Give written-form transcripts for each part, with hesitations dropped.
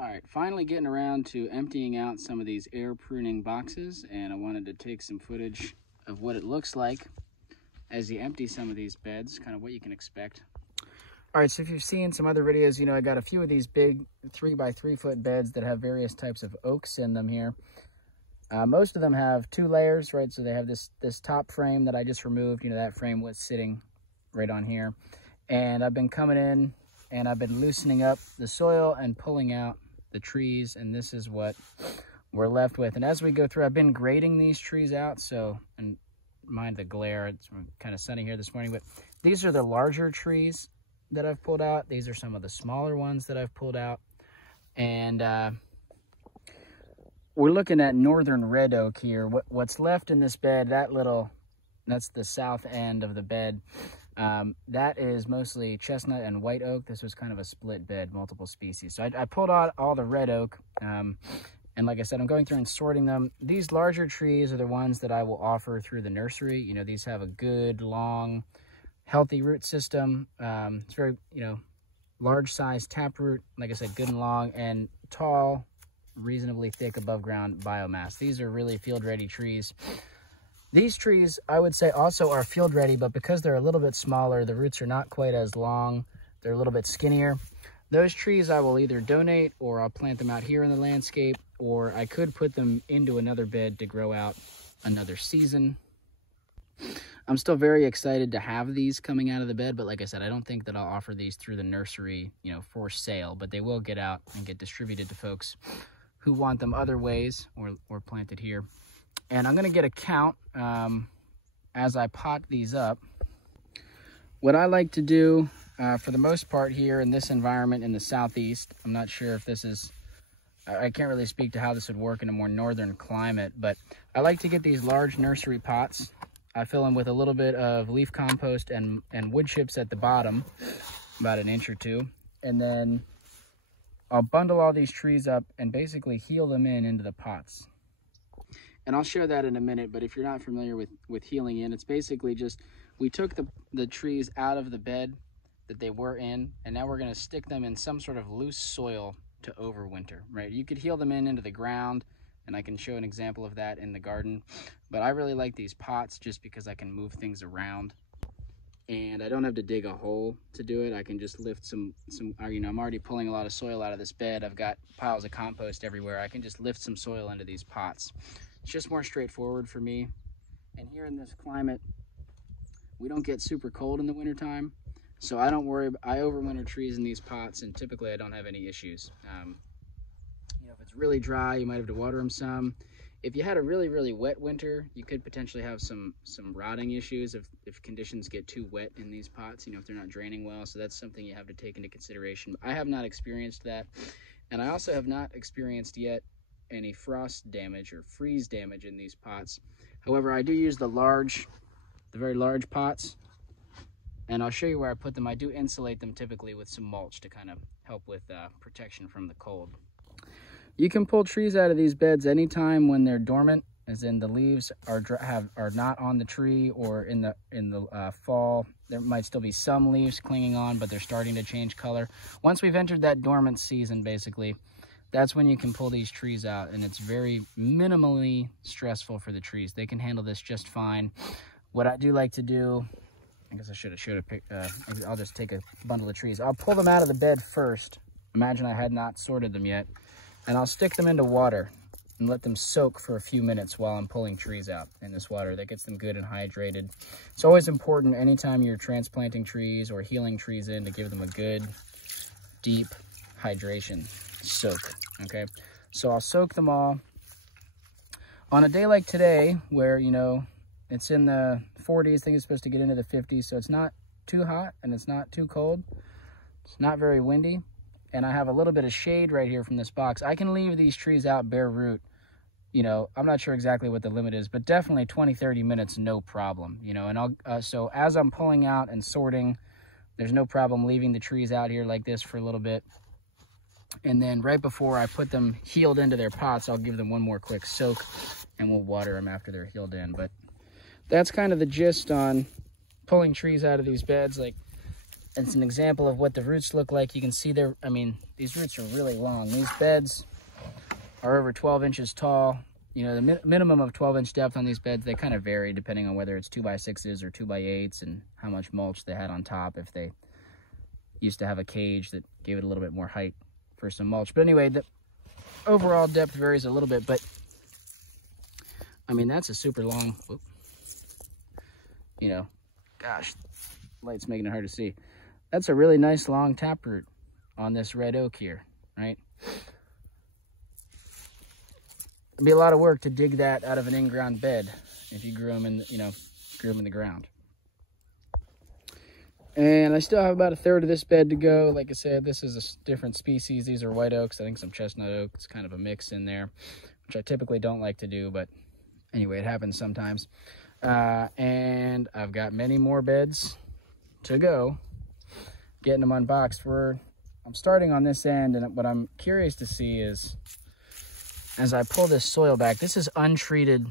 All right, finally getting around to emptying out some of these air pruning boxes, and I wanted to take some footage of what it looks like as you empty some of these beds, kind of what you can expect. All right, so if you've seen some other videos, you know, I got a few of these big 3x3 foot beds that have various types of oaks in them here. Most of them have 2 layers, right? So they have this top frame that I just removed. You know, that frame was sitting right on here. And I've been coming in and I've been loosening up the soil and pulling out the trees, and this is what we're left with. And as we go through, I've been grading these trees out, so, and mind the glare, it's kind of sunny here this morning, but these are the larger trees that I've pulled out. These are some of the smaller ones that I've pulled out. And we're looking at northern red oak here. What's left in this bed, that's the south end of the bed. That is mostly chestnut and white oak. This was kind of a split bed, multiple species. So I pulled out all the red oak. And like I said, I'm going through and sorting them. These larger trees are the ones that I will offer through the nursery. You know, these have a good, long, healthy root system. It's very, you know, large size taproot. Like I said, good and long, and tall, reasonably thick above ground biomass. These are really field ready trees. These trees, I would say, also are field ready, but because they're a little bit smaller, the roots are not quite as long. They're a little bit skinnier. Those trees I will either donate, or I'll plant them out here in the landscape, or I could put them into another bed to grow out another season. I'm still very excited to have these coming out of the bed, but like I said, I don't think that I'll offer these through the nursery, you know, for sale, but they will get out and get distributed to folks who want them other ways, or planted here. And I'm going to get a count as I pot these up. What I like to do for the most part here in this environment in the southeast, I'm not sure if this is, I can't really speak to how this would work in a more northern climate, but I like to get these large nursery pots. I fill them with a little bit of leaf compost and wood chips at the bottom, about 1 or 2 inches. And then I'll bundle all these trees up and basically heel them into the pots. And I'll share that in a minute, but if you're not familiar with heeling in, it's basically just, we took the trees out of the bed that they were in, and now we're going to stick them in some sort of loose soil to overwinter, right? You could heel them into the ground, and I can show an example of that in the garden, but I really like these pots just because I can move things around, and I don't have to dig a hole to do it. I can just lift some, you know, I'm already pulling a lot of soil out of this bed. I've got piles of compost everywhere. I can just lift some soil into these pots. It's just more straightforward for me. And here in this climate, we don't get super cold in the wintertime, so I don't worry. I overwinter trees in these pots, and typically I don't have any issues. You know, if it's really dry, you might have to water them some. If you had a really, really wet winter, you could potentially have some rotting issues if conditions get too wet in these pots, you know, if they're not draining well. So that's something you have to take into consideration. I have not experienced that, and I also have not experienced yet any frost damage or freeze damage in these pots. However, I do use the very large pots, and I'll show you where I put them. I do insulate them typically with some mulch to kind of help with protection from the cold. You can pull trees out of these beds anytime when they're dormant, as in the leaves are not on the tree, or in the fall. There might still be some leaves clinging on, but they're starting to change color. Once we've entered that dormant season, basically, that's when you can pull these trees out, and it's very minimally stressful for the trees. They can handle this just fine. What I do like to do, I guess I should have showed a pic. I'll just take a bundle of trees. I'll pull them out of the bed first. Imagine I had not sorted them yet. And I'll stick them into water and let them soak for a few minutes while I'm pulling trees out in this water. That gets them good and hydrated. It's always important anytime you're transplanting trees or healing trees in to give them a good, deep hydration soak, okay? So I'll soak them all. On a day like today, where, you know, it's in the 40s, I think it's supposed to get into the 50s, so it's not too hot and it's not too cold. It's not very windy, and I have a little bit of shade right here from this box. I can leave these trees out bare root. You know, I'm not sure exactly what the limit is, but definitely 20-30 minutes, no problem, you know. And so as I'm pulling out and sorting, there's no problem leaving the trees out here like this for a little bit. And then right before I put them healed into their pots, I'll give them one more quick soak, and we'll water them after they're healed in. But that's kind of the gist on pulling trees out of these beds. Like, it's an example of what the roots look like. You can see they're, I mean, these roots are really long. These beds are over 12 inches tall. You know, the minimum of 12-inch depth on these beds, they kind of vary depending on whether it's 2x6s or 2x8s and how much mulch they had on top, if they used to have a cage that gave it a little bit more height for some mulch. But anyway, the overall depth varies a little bit, but I mean, that's a super long, whoop, you know, gosh, light's making it hard to see. That's a really nice long taproot on this red oak here, right? It'd be a lot of work to dig that out of an in-ground bed if you grew them in, you know, grew them in the ground. And I still have about a third of this bed to go. Like I said, this is a different species. These are white oaks. I think some chestnut oak. It's kind of a mix in there, which I typically don't like to do, but anyway, it happens sometimes. And I've got many more beds to go, getting them unboxed. I'm starting on this end, and what I'm curious to see is, as I pull this soil back, this is untreated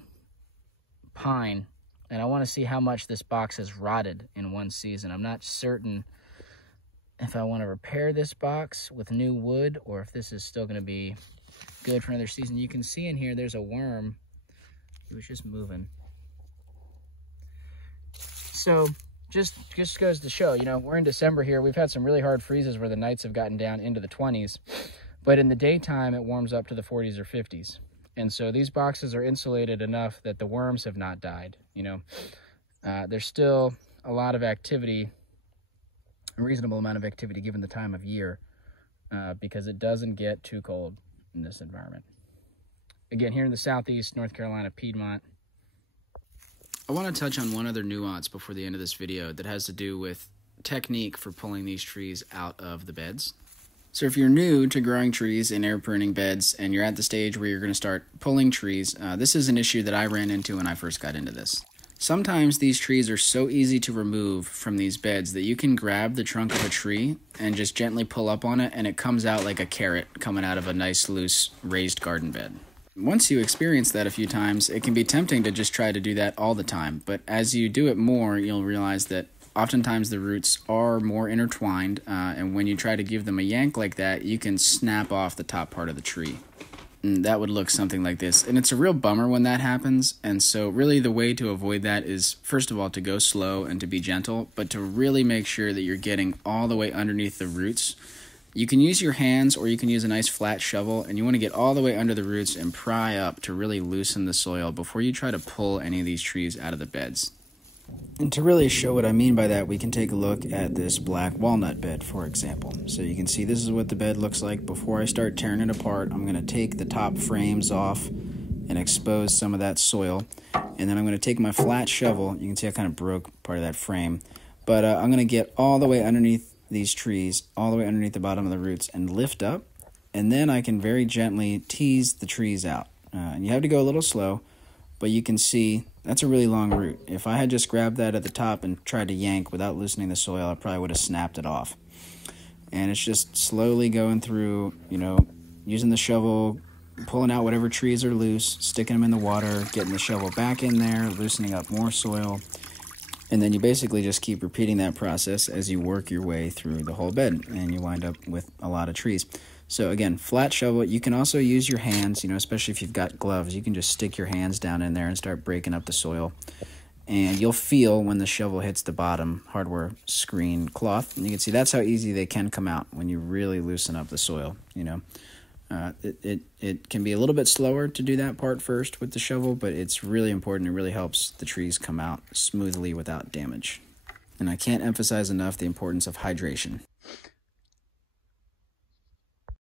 pine, and I want to see how much this box has rotted in one season. I'm not certain if I want to repair this box with new wood or if this is still going to be good for another season. You can see in here there's a worm. He was just moving. So just goes to show, you know, we're in December here. We've had some really hard freezes where the nights have gotten down into the 20s. But in the daytime, it warms up to the 40s or 50s. And so these boxes are insulated enough that the worms have not died, you know. There's still a lot of activity, a reasonable amount of activity given the time of year, because it doesn't get too cold in this environment. Again, here in the southeast, North Carolina, Piedmont. I want to touch on one other nuance before the end of this video that has to do with technique for pulling these trees out of the beds. So if you're new to growing trees in air pruning beds and you're at the stage where you're going to start pulling trees, this is an issue that I ran into when I first got into this. Sometimes these trees are so easy to remove from these beds that you can grab the trunk of a tree and just gently pull up on it, and it comes out like a carrot coming out of a nice loose raised garden bed. Once you experience that a few times, it can be tempting to just try to do that all the time, but as you do it more, you'll realize that oftentimes the roots are more intertwined, and when you try to give them a yank like that, you can snap off the top part of the tree. And that would look something like this. And it's a real bummer when that happens, and so really the way to avoid that is, first of all, to go slow and to be gentle, but to really make sure that you're getting all the way underneath the roots. You can use your hands or you can use a nice flat shovel, and you want to get all the way under the roots and pry up to really loosen the soil before you try to pull any of these trees out of the beds. And to really show what I mean by that, we can take a look at this black walnut bed, for example. So you can see this is what the bed looks like. Before I start tearing it apart, I'm going to take the top frames off and expose some of that soil. And then I'm going to take my flat shovel. You can see I kind of broke part of that frame. But I'm going to get all the way underneath these trees, all the way underneath the bottom of the roots, and lift up. And then I can very gently tease the trees out. And you have to go a little slow, but you can see that's a really long root. If I had just grabbed that at the top and tried to yank without loosening the soil, I probably would have snapped it off. And it's just slowly going through, you know, using the shovel, pulling out whatever trees are loose, sticking them in the water, getting the shovel back in there, loosening up more soil. And then you basically just keep repeating that process as you work your way through the whole bed, and you wind up with a lot of trees. So again, flat shovel. You can also use your hands, you know, especially if you've got gloves. You can just stick your hands down in there and start breaking up the soil. And you'll feel when the shovel hits the bottom hardware screen cloth. And you can see that's how easy they can come out when you really loosen up the soil, you know. It can be a little bit slower to do that part first with the shovel, but it's really important. It really helps the trees come out smoothly without damage. And I can't emphasize enough the importance of hydration.